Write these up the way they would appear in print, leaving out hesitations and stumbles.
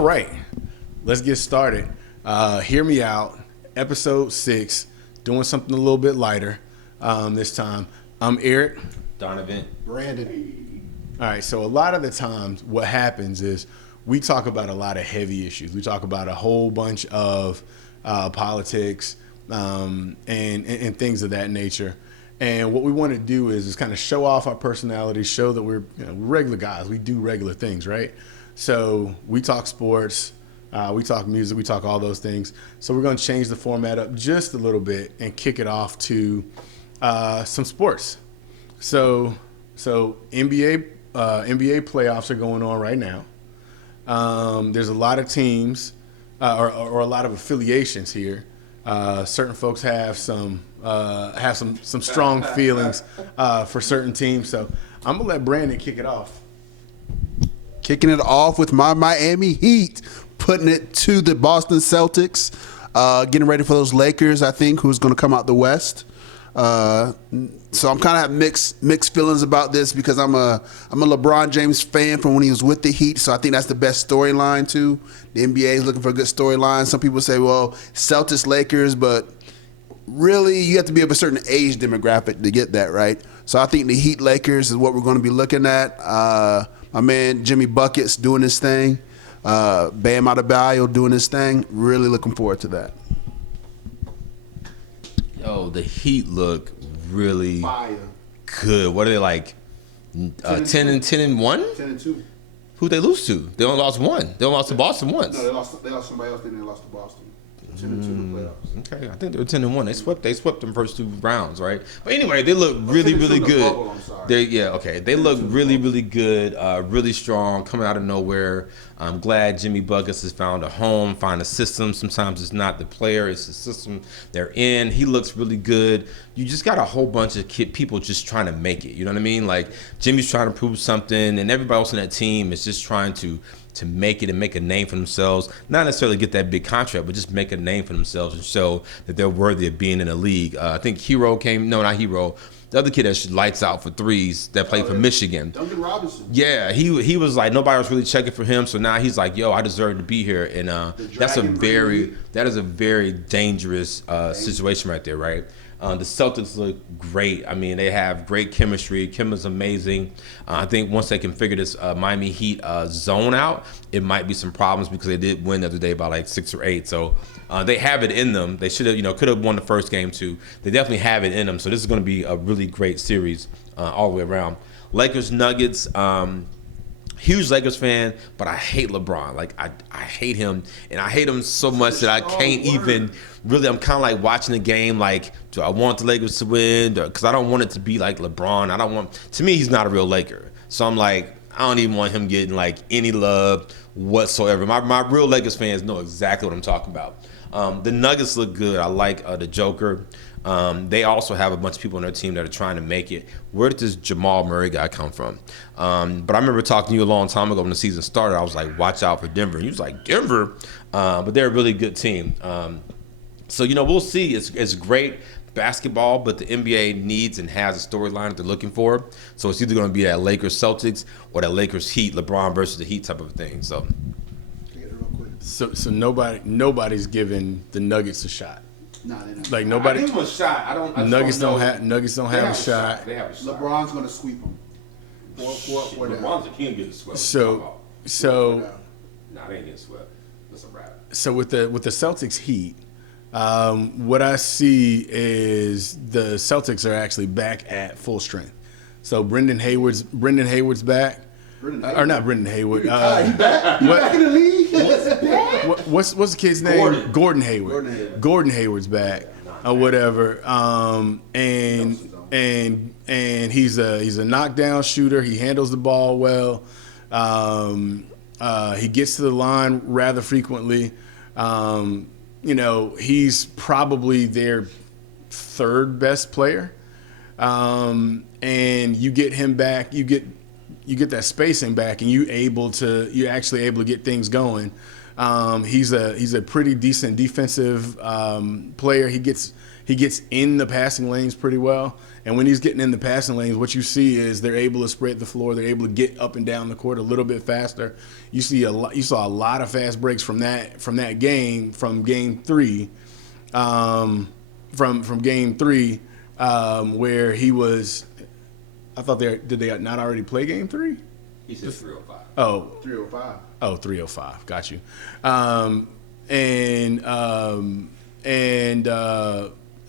All right, let's get started. Hear me out. Episode 6, doing something a little bit lighter this time. I'm Eric. Donovan. Brandon. All right, so a lot of the times what happens is we talk about a lot of heavy issues. We talk about a whole bunch of politics and things of that nature. And what we want to do is kind of show off our personalities, show that we're regular guys. We do regular things, right? So we talk sports, we talk music, we talk all those things. So we're going to change the format up just a little bit and kick it off to some sports. So NBA playoffs are going on right now. There's a lot of teams or a lot of affiliations here. Certain folks have some strong feelings for certain teams. So I'm gonna let Brandon kick it off. Kicking it off with my Miami Heat, putting it to the Boston Celtics, getting ready for those Lakers, I think, who's going to come out the West. So I'm kind of have mixed feelings about this because I'm a LeBron James fan from when he was with the Heat, so I think that's the best storyline too. The NBA is looking for a good storyline. Some people say, well, Celtics, Lakers, but really you have to be of a certain age demographic to get that, right? So I think the Heat Lakers is what we're going to be looking at. My man Jimmy Buckets doing his thing. Bam Adebayo doing his thing. Really looking forward to that. Yo, the Heat look really Fire. good. What are they like? 10 and 1? 10-2. Who they lose to? They only lost one. They only lost to Boston once. No, they lost somebody else, then they lost to Boston. 10-2 in the playoffs. Okay, I think they were 10 and 1. They swept them first 2 rounds, right? But anyway, they look really good. Bubble, I'm sorry. They look really good, really strong, coming out of nowhere. I'm glad Jimmy Buckets has found a home, find a system. Sometimes it's not the player, it's the system they're in. He looks really good. You just got a whole bunch of people just trying to make it. You know what I mean? Like Jimmy's trying to prove something, and everybody else on that team is just trying to make it and make a name for themselves. Not necessarily get that big contract, but just make a name for themselves and show that they're worthy of being in the league. I think not Hero. The other kid that lights out for threes that played for Michigan. Duncan Robinson. Yeah, he was like, nobody was really checking for him. So now he's like, yo, I deserve to be here. And that is a very dangerous situation right there, right? The Celtics look great. I mean, they have great chemistry. Kim is amazing. I think once they can figure this Miami Heat zone out, it might be some problems because they did win the other day by like 6 or 8. So they have it in them. They should have, could have won the first game too. They definitely have it in them. So this is going to be a really great series all the way around. Lakers Nuggets. Huge Lakers fan, but I hate LeBron. Like I hate him, and I hate him so much that I can't even really. I'm kind of like watching the game. Like, do I want the Lakers to win? Because I don't want it to be like LeBron. I don't want. To me, he's not a real Laker. So I'm like, I don't even want him getting like any love whatsoever. My real Lakers fans know exactly what I'm talking about. The Nuggets look good. I like the Joker. They also have a bunch of people on their team that are trying to make it. Where did this Jamal Murray guy come from? But I remember talking to you a long time ago when the season started. I was like, watch out for Denver. And you was like, Denver? But they're a really good team. So, we'll see. It's great basketball, but the NBA needs and has a storyline that they're looking for. So it's either going to be that Lakers Celtics or that Lakers Heat, LeBron versus the Heat type of thing. So nobody's giving the Nuggets a shot. Nah, they're not. Like nobody. I give them a shot. Nuggets don't have a shot. They have a shot. LeBron's going to sweep them. LeBron's a king getting swept. So Nah, they ain't getting swept. That's a wrap. So with the Celtics Heat, what I see is the Celtics are actually back at full strength. So Brendan Hayward's back. Or not Brendan Hayward. He's back? He's back in the league? What's the kid's name? Gordon Hayward. Gordon Hayward's back or whatever. And he's a knockdown shooter. He handles the ball well. He gets to the line rather frequently. He's probably their third best player. And you get him back, you get that spacing back, and you're actually able to get things going. He's a pretty decent defensive player. He gets in the passing lanes pretty well. And when he's getting in the passing lanes, what you see is they're able to spread the floor. They're able to get up and down the court a little bit faster. You saw a lot of fast breaks from that game, from game 3, from game 3, where he was. I thought did they not already play game 3? He said 305. Oh, 305. Oh, 305. Got you.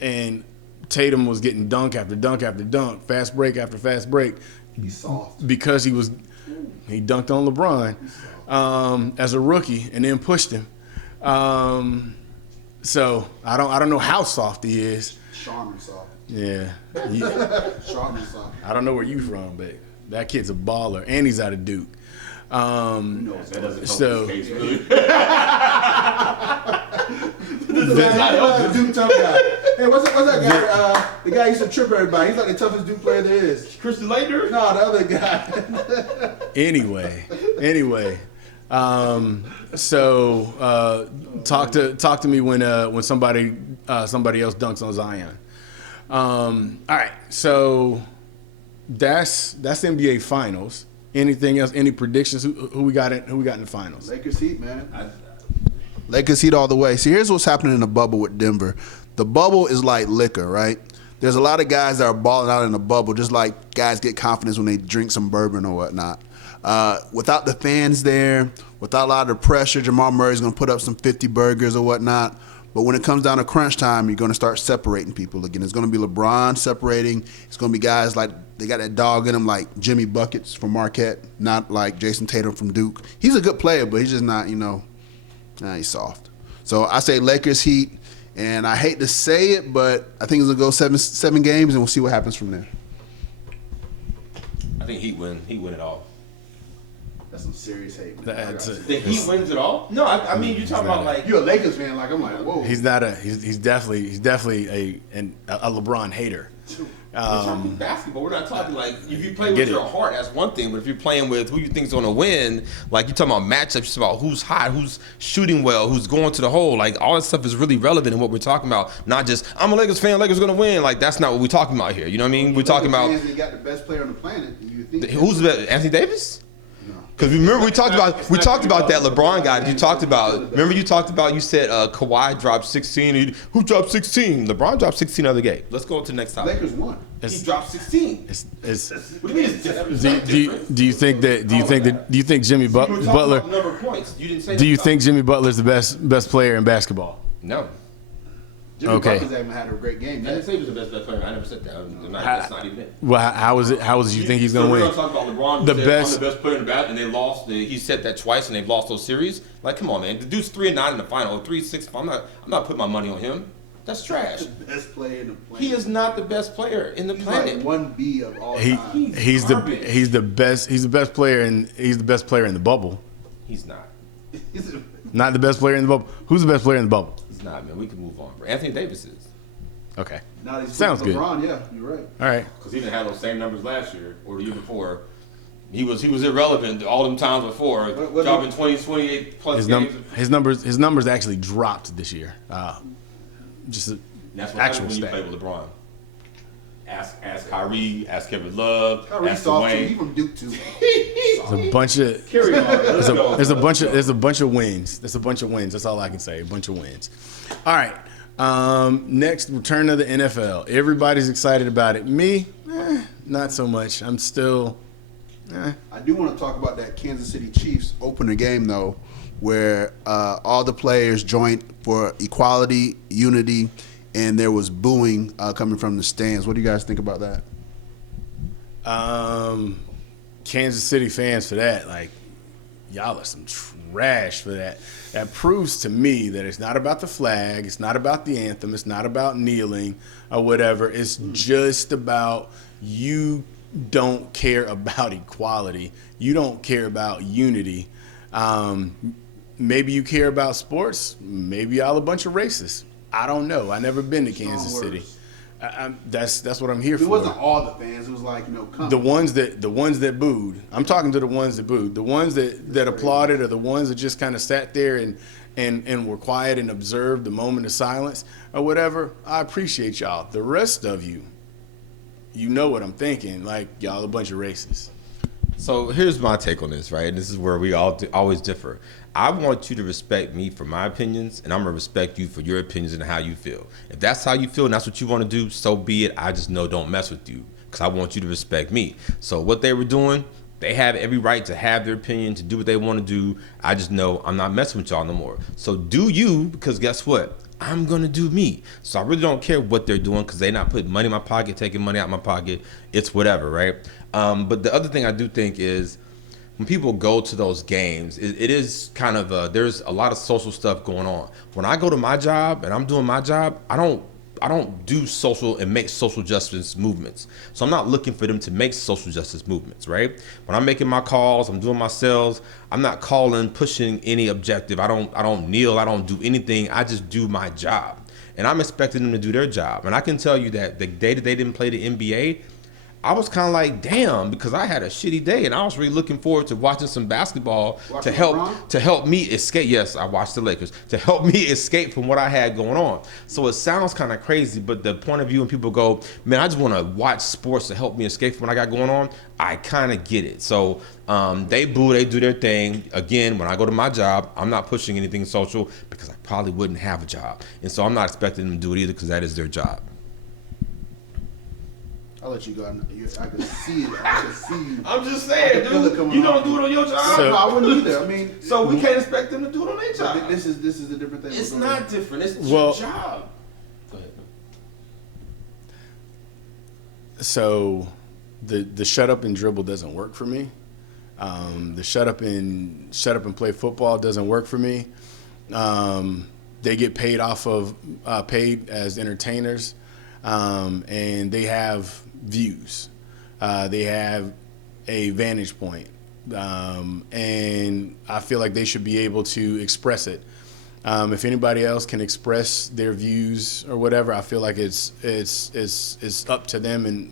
And Tatum was getting dunk after dunk after dunk, fast break after fast break. He's soft. Because he dunked on LeBron as a rookie and then pushed him. So I don't know how soft he is. Charmin soft. Yeah. Charmin soft. I don't know where you from, but that kid's a baller, and he's out of Duke. That doesn't help So- his case, really. Duke tough guy. Hey, what's that guy? The guy used to trip everybody. He's like the toughest Duke player there is. Christian Laettner? No, the other guy. Anyway, so talk to me when somebody else dunks on Zion. All right, so that's the NBA Finals. Anything else? Any predictions? Who we got in the finals? Lakers Heat, man. Lakers Heat all the way. See, here's what's happening in the bubble with Denver. The bubble is like liquor, right? There's a lot of guys that are balling out in the bubble, just like guys get confidence when they drink some bourbon or whatnot. Without the fans there, without a lot of pressure, Jamal Murray's going to put up some 50 burgers or whatnot. But when it comes down to crunch time, you're going to start separating people again. It's going to be LeBron separating. It's going to be guys like they got that dog in them, like Jimmy Buckets from Marquette, not like Jason Tatum from Duke. He's a good player, but he's just not, he's soft. So I say Lakers Heat, and I hate to say it, but I think it's going to go seven games, and we'll see what happens from there. I think Heat win. Heat win it all. That's some serious hate. The Heat wins it all? No, I mean you're talking about like You're a Lakers fan, like I'm like, whoa. He's not a. He's definitely a LeBron hater. we're talking basketball. We're not talking like if you play with your heart, that's one thing. But if you're playing with who you think's going to win, like you're talking about matchups, it's about who's hot, who's shooting well, who's going to the hole. Like all that stuff is really relevant in what we're talking about. Not just I'm a Lakers fan, Lakers going to win. Like that's not what we're talking about here. You know what I mean? We're talking about They got the best player on the planet. You think who's the best? Anthony Davis? Because remember we talked about that LeBron guy that you talked about. Remember you said Kawhi dropped 16. Who dropped 16? LeBron dropped 16 the other game. Let's go to the next topic. Lakers won. He dropped 16. What do you mean it's different? Do you think Jimmy Butler? Number of points. You didn't say. Do you think Jimmy Butler's the best player in basketball? No. Jimmy Okay. Butler's even had a great game. I didn't say he was the best player. I never said that. That's not even it. Well, how is it? You think he's going to We're win? going to talk about LeBron. The I'm best- the best player in the basketball, and they lost. He said that twice, and they've lost those series. Like, come on, man. The dude's 3-9 in the final, 3-6. I'm not putting my money on him. That's trash. The best player in the planet. He is not the best player in the He's planet. like 1B of all time. He's the best player in the bubble. He's not. Not the best player in the bubble. Who's the best player in the bubble? He's not, man. We can move on, bro. Anthony Davis is. Okay. Now he's Sounds good. LeBron, yeah, you're right. All right. Because he didn't have those same numbers last year or the year before. He was irrelevant all them times before, dropping 28 plus games. His numbers actually dropped this year. Just an That's what actual happens when you stat. play with LeBron. Ask Kyrie, ask Kevin Love, Kyrie's ask soft too. He Dwayne. from Duke too. There's a bunch of Carry on. there's a bunch of wins. There's a bunch of wins. That's all I can say. A bunch of wins. All right. Next, return to the NFL. Everybody's excited about it. Me, not so much. I'm still. I do want to talk about that Kansas City Chiefs opener game though, where all the players joined for equality, unity, and there was booing coming from the stands. What do you guys think about that? Kansas City fans for that, like, y'all are some trash for that. That proves to me that it's not about the flag, it's not about the anthem, it's not about kneeling or whatever. It's just about you don't care about equality. You don't care about unity. Maybe you care about sports. Maybe y'all a bunch of racists. I don't know. I never been to Kansas City. That's what I'm here for. It wasn't all the fans. It was like, come. The ones that booed. I'm talking to the ones that booed. The ones that applauded, or the ones that just kind of sat there and were quiet and observed the moment of silence or whatever. I appreciate y'all. The rest of you, you know what I'm thinking. Like, y'all a bunch of racists. So here's my take on this, right? And this is where we always differ. I want you to respect me for my opinions, and I'm gonna respect you for your opinions and how you feel. If that's how you feel and that's what you want to do, so be it. I just know don't mess with you, because I want you to respect me. So what they were doing, they have every right to have their opinion, to do what they want to do. I just know I'm not messing with y'all no more. So do you, because guess what? I'm gonna do me. So I really don't care what they're doing, because they're not putting money in my pocket, taking money out of my pocket. It's whatever, right? But the other thing I do think is, when people go to those games, it is kind of there's a lot of social stuff going on. When I go to my job and I'm doing my job, I don't do social and make social justice movements. So I'm not looking for them to make social justice movements, right? When I'm making my calls, I'm doing my sales, I'm not calling, pushing any objective. I don't kneel, I don't do anything. I just do my job. And I'm expecting them to do their job. And I can tell you that the day that they didn't play the NBA, I was kind of like, damn, because I had a shitty day, and I was really looking forward to watching some basketball to help me escape. Yes, I watched the Lakers to help me escape from what I had going on. So it sounds kind of crazy, but the point of view when people go, man, I just want to watch sports to help me escape from what I got going on, I kind of get it. So they boo, they do their thing. Again, when I go to my job, I'm not pushing anything social, because I probably wouldn't have a job, and so I'm not expecting them to do it either, because that is their job. I'll let you go. I can see it. I can see you. I'm just saying, dude. You don't do it on your job. No, I wouldn't either. I mean, so we can't expect them to do it on their job. This is a different thing. It's not different. It's your job. Go ahead. So, the shut up and dribble doesn't work for me. The shut up and play football doesn't work for me. They get paid paid as entertainers, and they have views. They have a vantage point, and I feel like they should be able to express it. If anybody else can express their views or whatever, I feel like it's up to them. And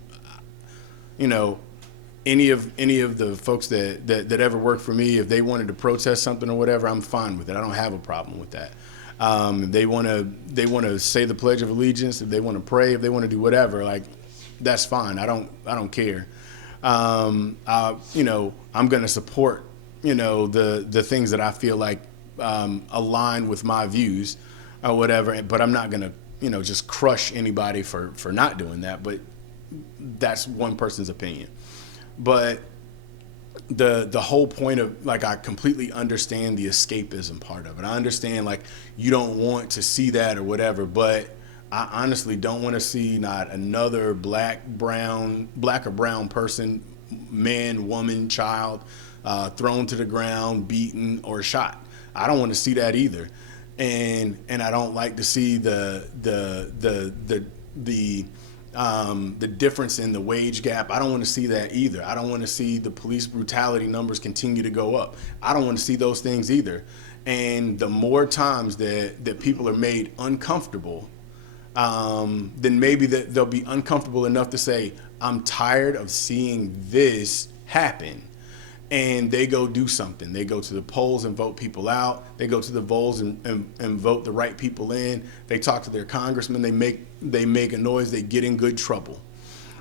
any of the folks that ever worked for me, if they wanted to protest something or whatever, I'm fine with it. I don't have a problem with that. If they want to say the Pledge of Allegiance, if they want to pray, if they want to do whatever, like, that's fine. I don't care. I'm going to support the things that I feel like align with my views or whatever, but I'm not going to just crush anybody for not doing that. But that's one person's opinion. But the whole point of, like, I completely understand the escapism part of it. I understand, like, you don't want to see that or whatever, but I honestly don't want to see not another black or brown person, man, woman, child, thrown to the ground, beaten, or shot. I don't want to see that either. And I don't like to see the difference in the wage gap. I don't want to see that either. I don't want to see the police brutality numbers continue to go up. I don't want to see those things either. And the more times that people are made uncomfortable, then maybe they'll be uncomfortable enough to say, I'm tired of seeing this happen. And they go do something. They go to the polls and vote people out. They go to the polls and vote the right people in. They talk to their congressman. They make a noise. They get in good trouble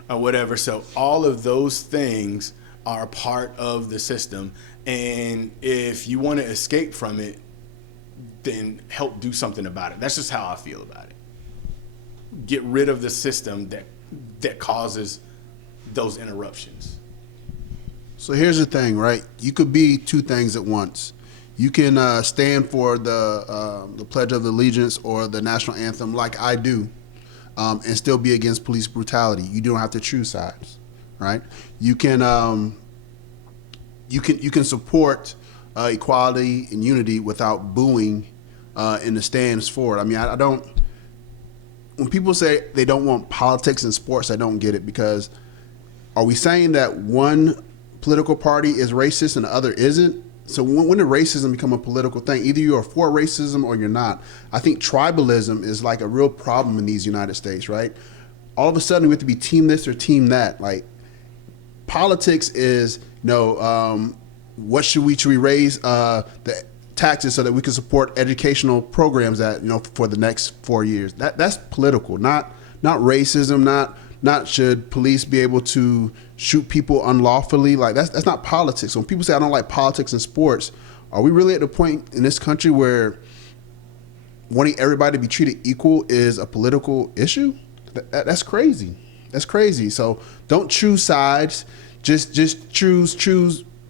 or whatever. So all of those things are part of the system. And if you want to escape from it, then help do something about it. That's just how I feel about it. Get rid of the system that causes those interruptions. So here's the thing, right? You could be two things at once. You can stand for the Pledge of Allegiance or the national anthem, like I do, and still be against police brutality. You don't have to choose sides, right? You can support equality and unity without booing in the stands for it. I mean, I don't. When people say they don't want politics in sports, I don't get it, because are we saying that one political party is racist and the other isn't? So when did racism become a political thing? Either you are for racism or you're not. I think tribalism is like a real problem in these United States, right? all of a sudden we have to be team this or team that. Like, politics is, what should we raise the taxes so that we can support educational programs that, for the next 4 years. That's political, not racism, not should police be able to shoot people unlawfully. Like, that's not politics. When people say I don't like politics in sports, are we really at the point in this country where wanting everybody to be treated equal is a political issue? That's crazy. That's crazy. So don't choose sides. Just choose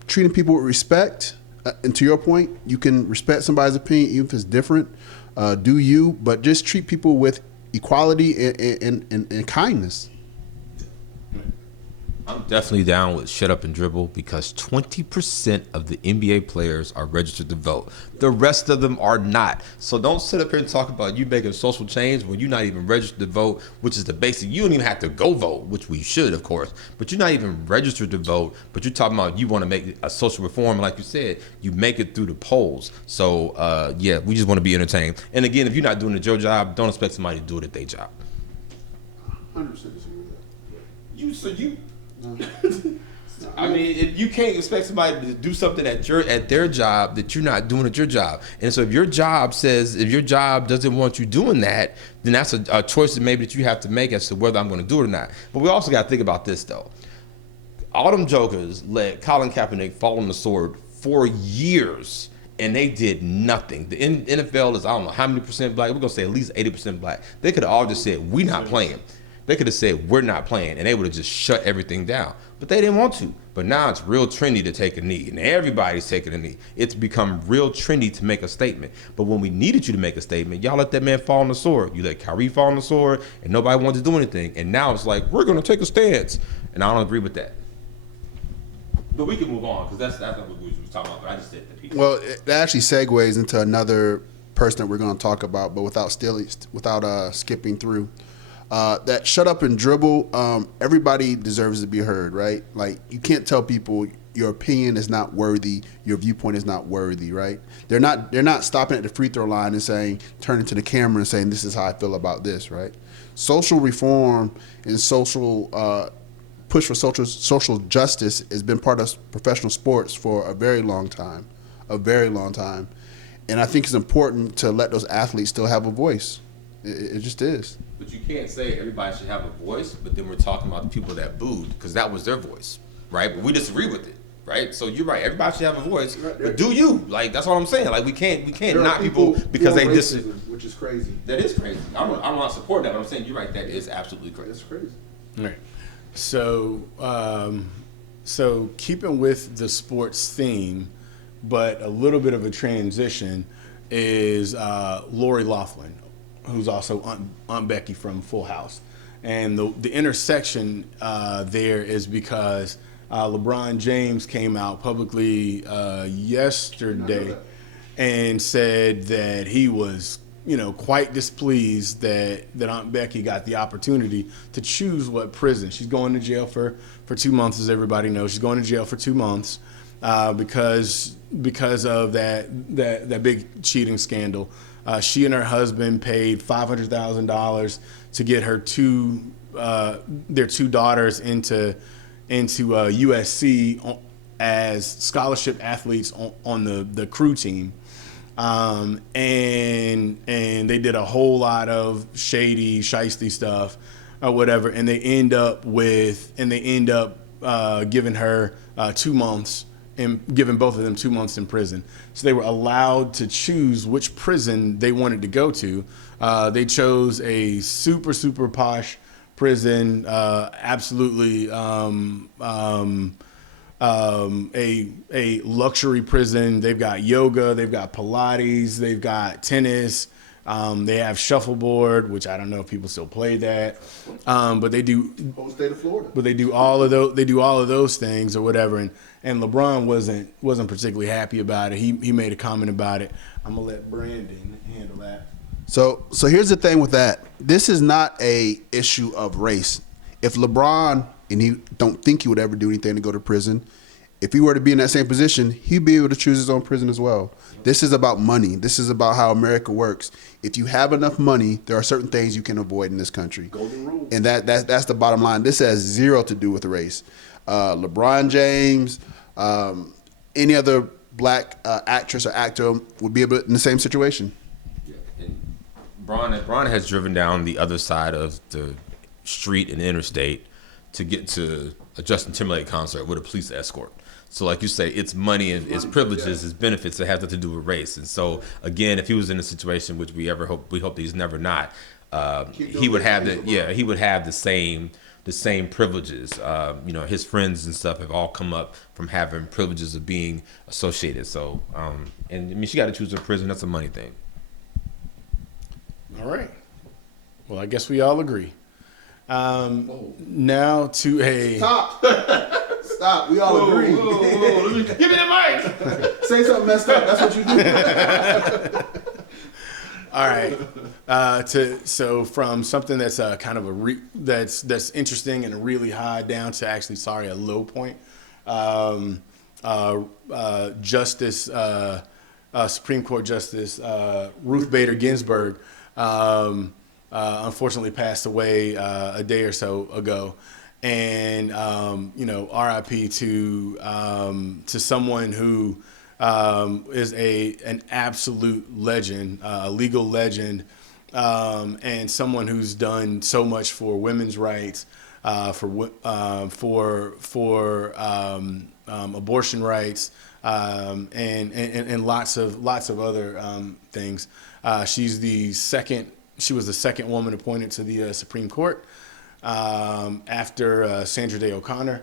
treating people with respect. And to your point, you can respect somebody's opinion even if it's different. Do you? But just treat people with equality and kindness. I'm definitely down with shut up and dribble because 20% of the NBA players are registered to vote. The rest of them are not. So don't sit up here and talk about you making social change when you're not even registered to vote, which is the basic. You don't even have to go vote, which we should, of course. But you're not even registered to vote, but you're talking about you want to make a social reform. And like you said, you make it through the polls. So, we just want to be entertained. And again, if you're not doing it at your job, don't expect somebody to do it at their job. 100% disagree with that. I mean, you can't expect somebody to do something at their job that you're not doing at your job. And so if your job doesn't want you doing that, then that's a choice that maybe that you have to make as to whether I'm going to do it or not. But we also got to think about this, though. All them jokers let Colin Kaepernick fall on the sword for years, and they did nothing. The NFL is, I don't know how many percent black. We're going to say at least 80% black. They could have all just said, we're not playing. They could have said, we're not playing, and they would have just shut everything down. But they didn't want to. But now it's real trendy to take a knee, and everybody's taking a knee. It's become real trendy to make a statement. But when we needed you to make a statement, y'all let that man fall on the sword. You let Kyrie fall on the sword, and nobody wanted to do anything. And now it's like, we're going to take a stance. And I don't agree with that. But we can move on, because that's not what we were talking about. But I just said the piece. Well, that actually segues into another person that we're going to talk about, but without skipping through. That shut up and dribble, everybody deserves to be heard, right? Like, you can't tell people your opinion is not worthy, your viewpoint is not worthy, right? They're not stopping at the free throw line and saying, turning to the camera and saying, this is how I feel about this, right? Social reform and social push for social justice has been part of professional sports for a very long time. And I think it's important to let those athletes still have a voice. It just is. But you can't say everybody should have a voice, but then we're talking about the people that booed, because that was their voice, right? But we disagree with it, right? So you're right. Everybody should have a voice, but do you? Like, that's what I'm saying. Like, we can't knock people because they disagree. Which is crazy. That is crazy. I'm not supporting that, but I'm saying you're right. That is absolutely crazy. That's crazy. All right. So keeping with the sports theme, but a little bit of a transition is Lori Loughlin, who's also Aunt Becky from Full House. And the intersection there is because LeBron James came out publicly yesterday and said that he was, quite displeased that Aunt Becky got the opportunity to choose what prison. She's going to jail for 2 months, as everybody knows. She's going to jail for 2 months because of that big cheating scandal. She and her husband paid $500,000 to get their two daughters into USC as scholarship athletes on the crew team, and they did a whole lot of shiesty stuff or whatever, and they end up giving her 2 months. And giving both of them 2 months in prison. So they were allowed to choose which prison they wanted to go to. They chose a super, super posh prison, absolutely a luxury prison. They've got yoga, they've got Pilates, they've got tennis. They have shuffleboard, which I don't know if people still play that, but they do. Whole state of Florida. But they do all of those. They do all of those things or whatever. And LeBron wasn't particularly happy about it. He made a comment about it. I'm gonna let Brandon handle that. So here's the thing with that. This is not a issue of race. If LeBron and he don't think he would ever do anything to go to prison, if he were to be in that same position, he'd be able to choose his own prison as well. This is about money. This is about how America works. If you have enough money, there are certain things you can avoid in this country. Golden rule. And that's the bottom line. This has zero to do with race. LeBron James, any other black actress or actor would be in the same situation. Yeah. And Breonna has driven down the other side of the street and interstate to get to a Justin Timberlake concert with a police escort. So like you say, it's money and it's privileges, it's benefits that have nothing to do with race. And so again, if he was in a situation which we hope that he's never not, he would have the same privileges. His friends and stuff have all come up from having privileges of being associated. So and I mean, she got to choose her prison. That's a money thing. All right. Well, I guess we all agree. Now to a Stop. We all agree. Give me the mic. Say something messed up. That's what you do. All right. So from something that's kind of that's interesting and really high down to actually a low point. Justice Supreme Court Justice Ruth Bader Ginsburg unfortunately passed away a day or so ago. And RIP to someone who is an absolute legend, a legal legend, and someone who's done so much for women's rights, for abortion rights, and lots of other things. She was the second woman appointed to the Supreme Court. After Sandra Day O'Connor,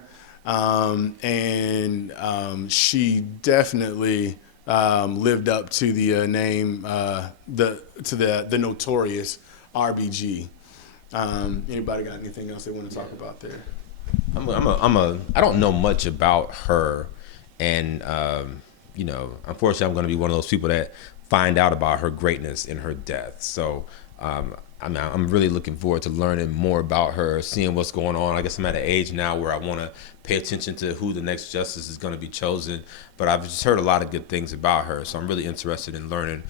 and she definitely lived up to the name, the Notorious RBG. Anybody got anything else they want to talk about there? I don't know much about her, and unfortunately, I'm going to be one of those people that find out about her greatness in her death. So. I'm really looking forward to learning more about her, seeing what's going on. I guess I'm at an age now where I want to pay attention to who the next justice is going to be chosen. But I've just heard a lot of good things about her, so I'm really interested in learning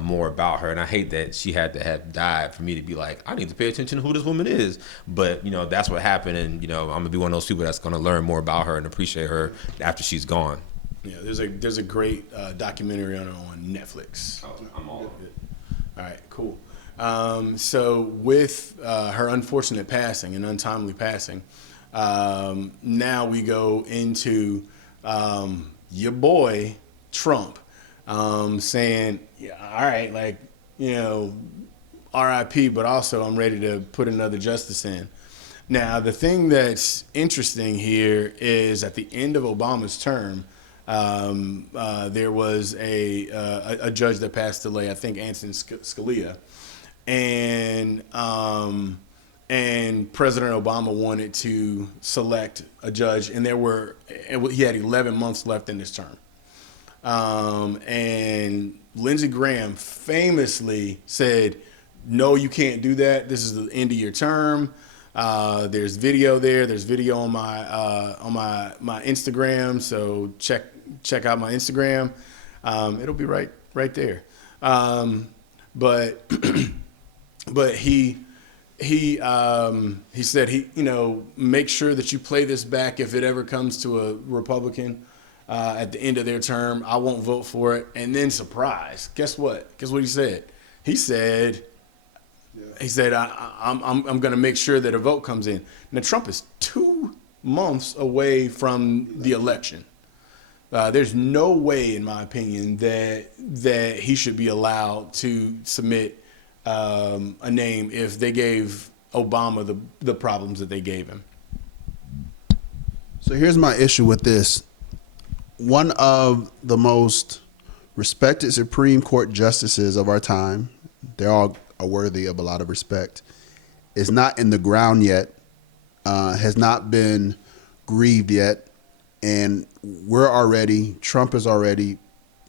more about her. And I hate that she had to have died for me to be like, I need to pay attention to who this woman is. But that's what happened, and I'm gonna be one of those people that's going to learn more about her and appreciate her after she's gone. Yeah, there's a great documentary on Netflix. Oh, I'm all of it. All right, cool. So with her unfortunate passing and untimely passing, now we go into your boy Trump saying, yeah, all right, RIP, but also I'm ready to put another justice in. Now, the thing that's interesting here is at the end of Obama's term, there was a judge that passed away, I think Antonin Scalia. And President Obama wanted to select a judge, and he had 11 months left in his term. And Linsey Graham famously said, "No, you can't do that. This is the end of your term." There's video there. There's video on my Instagram. So check out my Instagram. It'll be right there. But he said make sure that you play this back if it ever comes to a Republican at the end of their term. I won't vote for it. And then surprise, guess what? Guess what he said? He said I'm going to make sure that a vote comes in. Now Trump is 2 months away from the election. There's no way, in my opinion, that he should be allowed to submit a name if they gave Obama the problems that they gave him. So here's my issue with this. One of the most respected Supreme Court justices of our time, they all are worthy of a lot of respect, is not in the ground yet, has not been grieved yet, and Trump is already,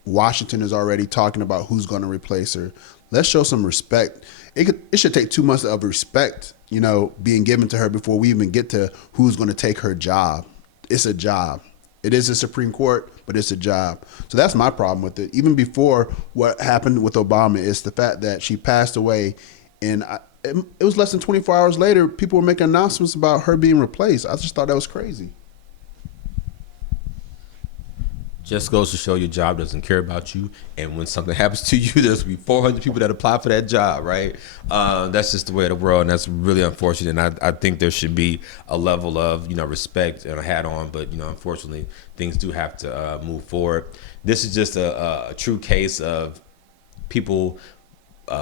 Washington is already talking about who's going to replace her. Let's show some respect. It should take 2 months of respect, being given to her before we even get to who's going to take her job. It's a job. It is a Supreme Court, but it's a job. So that's my problem with it. Even before what happened with Obama is the fact that she passed away, and it was less than 24 hours later, people were making announcements about her being replaced. I just thought that was crazy. Just goes to show your job doesn't care about you, and when something happens to you, there's gonna be 400 people that apply for that job, right? That's just the way of the world, and that's really unfortunate. And I think there should be a level of respect and a hat on, but unfortunately, things do have to move forward. This is just a true case of people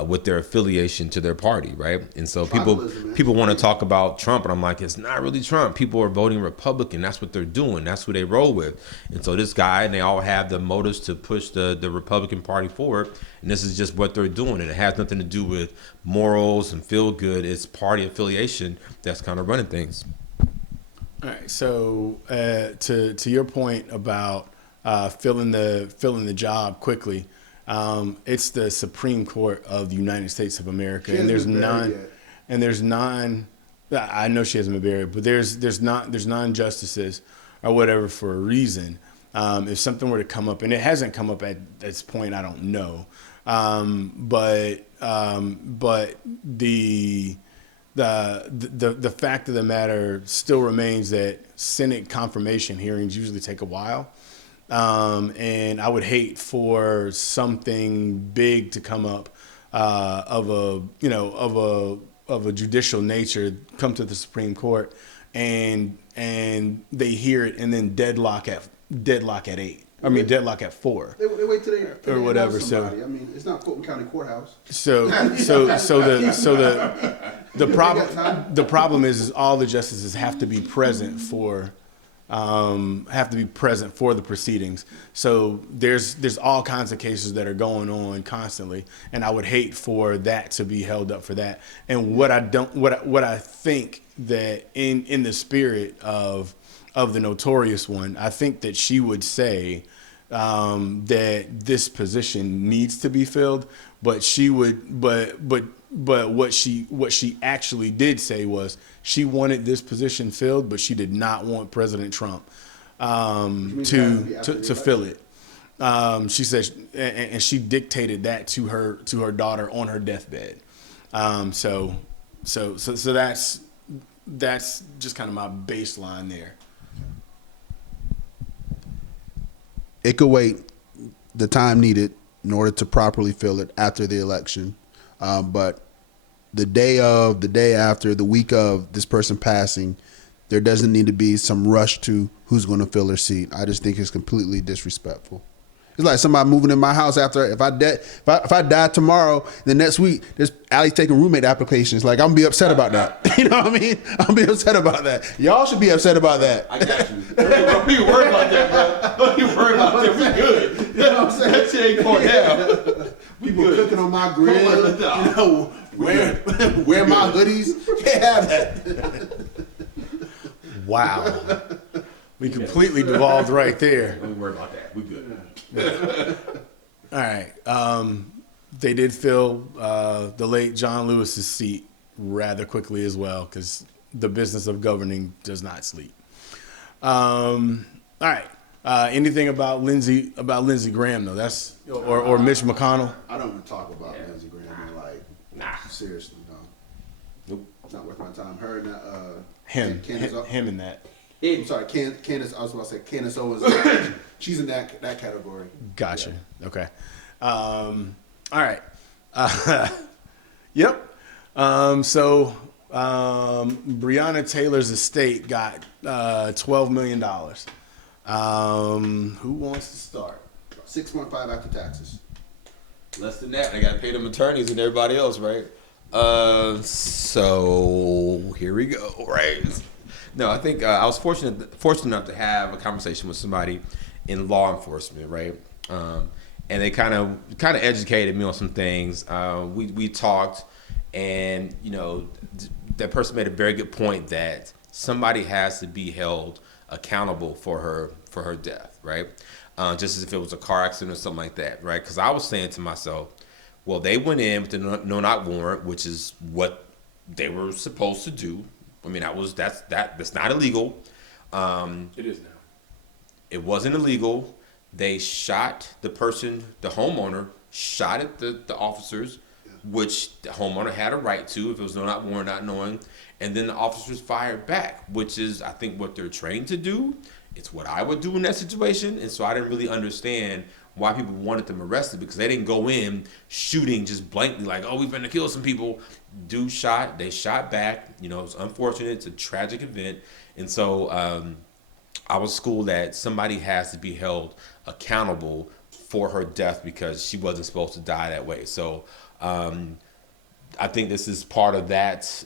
with their affiliation to their party, right? And so people want to talk about Trump, and I'm like, it's not really Trump. People are voting Republican. That's what they're doing. That's who they roll with. And so this guy, and they all have the motives to push the Republican Party forward, and this is just what they're doing. And it has nothing to do with morals and feel good. It's party affiliation that's kind of running things. All right. So to your point about filling the job quickly. It's the Supreme Court of the United States of America, and there's nine. I know she hasn't been buried, but there's 9 justices or whatever for a reason. If something were to come up, and it hasn't come up at this point, I don't know. But the fact of the matter still remains that Senate confirmation hearings usually take a while. And I would hate for something big to come up of a judicial nature come to the Supreme Court, and they hear it and then deadlock at 8. I mean deadlock at 4. They wait till they or whatever. Somebody. So I mean, it's not Fulton County Courthouse. So the problem is all the justices have to be present for. The proceedings. So there's all kinds of cases that are going on constantly, and I would hate for that to be held up for that. And what I think that in the spirit of the Notorious one, I think that she would say that this position needs to be filled, but what she actually did say was she wanted this position filled, but she did not want President Trump to fill it. She said, and she dictated that to her daughter on her deathbed. So that's just kind of my baseline there. It could wait the time needed in order to properly fill it after the election. But the day of, the day after, the week of this person passing, there doesn't need to be some rush to who's going to fill her seat. I just think it's completely disrespectful. It's like somebody moving in my house after if I die tomorrow, the next week there's Allie's taking roommate applications. Like I'm gonna be upset about that. You know what I mean? I'm gonna be upset about that. Y'all should be upset about that. I got you. Don't be worried about that, bro. Don't be worried about that. We good. You know what I'm saying? That shit ain't going down. People cooking on my grill. You know, wear my hoodies. Can't have that. Wow. We completely devolved right there. Don't worry about that. We good. All right. They did fill the late John Lewis's seat rather quickly as well, because the business of governing does not sleep. All right. Anything about Linsey Graham though? That's or Mitch McConnell. I don't even talk about Linsey Graham. Seriously, no. Nope. It's not worth my time. Her and him and that. I'm sorry, Candace. I was about to say Candace Owens. She's in that category. Gotcha. Yeah. Okay. All right. Yep. So Breonna Taylor's estate got $12 million. Who wants to start? 6.5 after taxes. Less than that. They got to pay them attorneys and everybody else, right? So here we go, right? No, I think I was fortunate enough to have a conversation with somebody in law enforcement, right? And they kind of educated me on some things. We talked, and that person made a very good point that somebody has to be held accountable for her death, right? Just as if it was a car accident or something like that, right? Because I was saying to myself, well, they went in with the no-knock warrant, which is what they were supposed to do. I mean, that's not illegal. It is now. It wasn't illegal. They shot the person, the homeowner, shot at the officers, which the homeowner had a right to if it was no not warrant, not knowing. And then the officers fired back, which is, I think, what they're trained to do. It's what I would do in that situation. And so I didn't really understand why people wanted them arrested, because they didn't go in shooting just blankly like, oh, we're going to kill some people. Dude shot. They shot back. You know, it's unfortunate. It's a tragic event. And so I was schooled that somebody has to be held accountable for her death because she wasn't supposed to die that way. So I think this is part of that,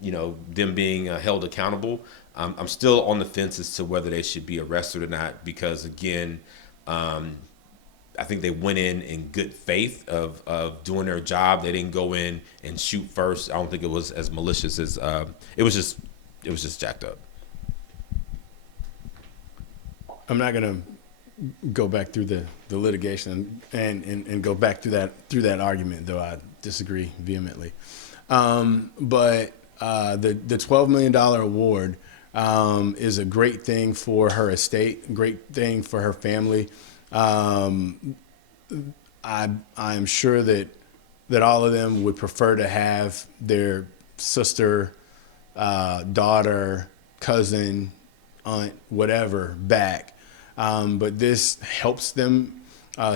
you know, them being held accountable. I'm still on the fence as to whether they should be arrested or not, because, again, I think they went in good faith of doing their job. They didn't go in and shoot first. I don't think it was as malicious as it was just jacked up. I'm not gonna go back through the litigation and go back through that argument, though I disagree vehemently. But the $12 million award is a great thing for her estate, great thing for her family. I'm sure that all of them would prefer to have their sister, daughter, cousin, aunt, whatever back. But this helps them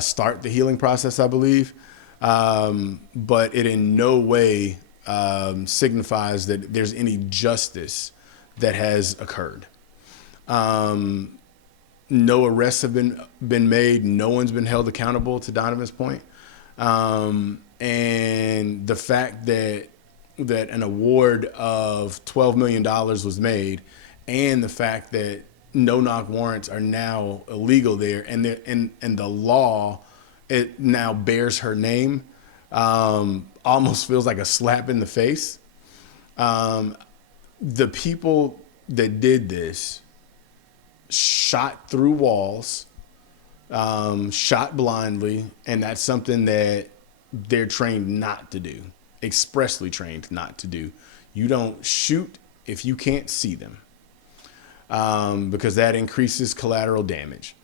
start the healing process, I believe. But it in no way signifies that there's any justice that has occurred. No arrests have been made. No one's been held accountable, to Donovan's point. And the fact that an award of $12 million was made, and the fact that no knock warrants are now illegal there, and the law, it now bears her name, almost feels like a slap in the face. The people that did this shot through walls, shot blindly, and that's something that they're trained not to do, expressly trained not to do. You don't shoot if you can't see them, because that increases collateral damage.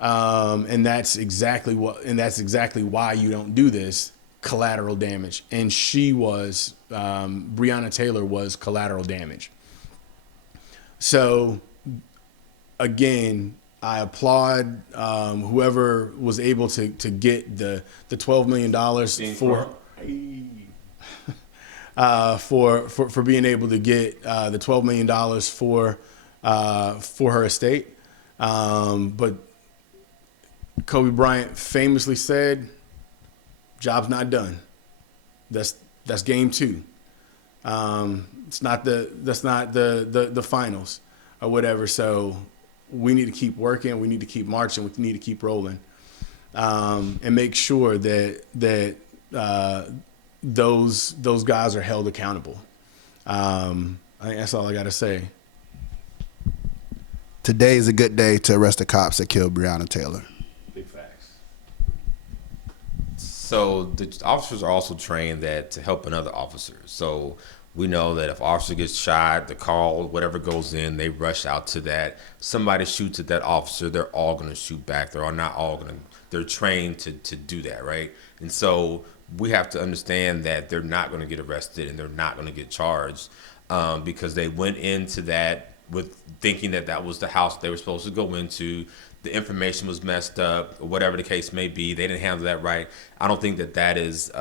And that's exactly why you don't do this, collateral damage. And she was, Breonna Taylor was collateral damage. So again, I applaud whoever was able to get the $12 million for being able to get the $12 million for her estate. But Kobe Bryant famously said, "Job's not done. That's game two. That's not the finals or whatever." So we need to keep working. We need to keep marching. We need to keep rolling, and make sure that those guys are held accountable. I think that's all I got to say. Today is a good day to arrest the cops that killed Breonna Taylor. Big facts. So the officers are also trained that to help another officer. So we know that if an officer gets shot, the call, whatever goes in, they rush out to that. Somebody shoots at that officer, they're all going to shoot back. They're trained to do that, right? And so we have to understand that they're not going to get arrested and they're not going to get charged because they went into that with thinking that was the house they were supposed to go into. The information was messed up, or whatever the case may be. They didn't handle that right. I don't think that is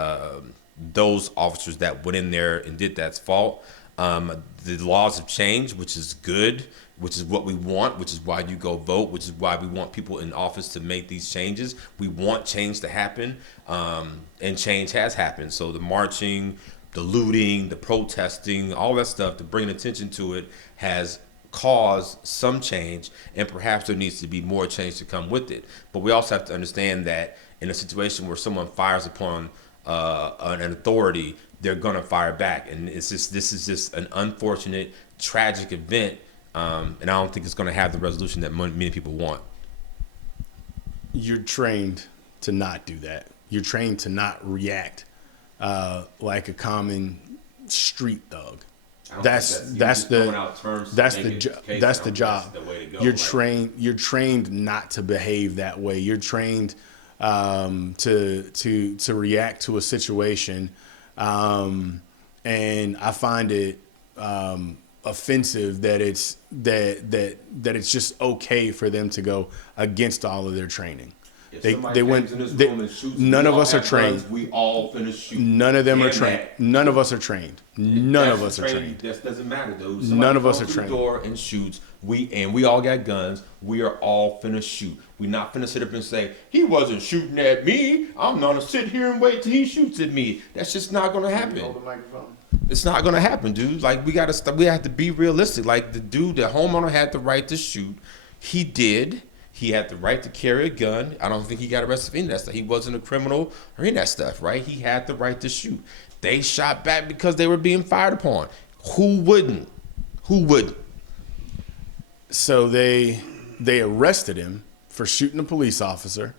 those officers that went in there and did that's fault. The laws have changed, which is good, which is what we want, which is why you go vote, which is why we want people in office to make these changes. We want change to happen, and change has happened. So the marching, the looting, the protesting, all that stuff, to bring attention to it has caused some change, and perhaps there needs to be more change to come with it. But we also have to understand that in a situation where someone fires upon an authority, they're gonna fire back, and this is just an unfortunate, tragic event, and I don't think it's gonna have the resolution that many people want. You're trained to not do that. You're trained to not react like a common street thug. That's the job. You're trained not to behave that way. You're trained to react to a situation, and I find it offensive that it's just okay for them to go against all of their training. None of us are trained. We all finish shooting. None of them are trained. None of us are trained. None of us are trained. That doesn't matter though. None of us are trained. Door and shoots. We all got guns. We are all finna shoot. We're not finna sit up and say he wasn't shooting at me. I'm gonna sit here and wait till he shoots at me. That's just not gonna happen. Hold the microphone. It's not gonna happen, dude. Like we have to be realistic. Like the homeowner had the right to shoot. He did. He had the right to carry a gun. I don't think he got arrested for any of that stuff. He wasn't a criminal or any of that stuff, right? He had the right to shoot. They shot back because they were being fired upon. Who wouldn't? So they arrested him for shooting a police officer,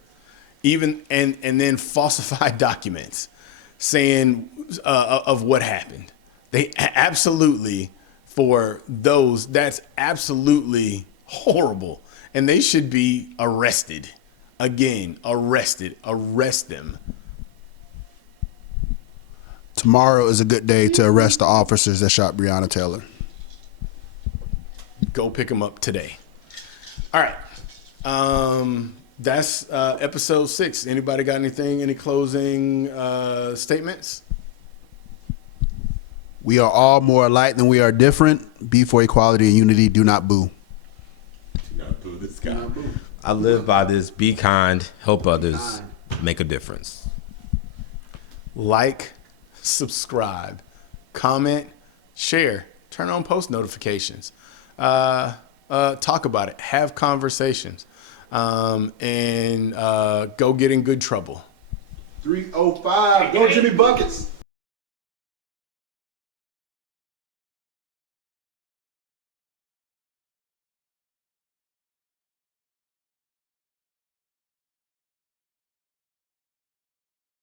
even and then falsified documents saying of what happened. They absolutely, for those, that's absolutely horrible. And they should be arrested. Again, arrested. Arrest them. Tomorrow is a good day to arrest the officers that shot Breonna Taylor. Go pick them up today. All right. That's episode 6. Anybody got anything? Any closing statements? We are all more alike than we are different. Be for equality and unity. Do not boo. This guy. I live by this: be kind, help others, make a difference. Like, subscribe, comment, share, turn on post notifications, talk about it, have conversations, and go get in good trouble. 305. Go Jimmy Buckets.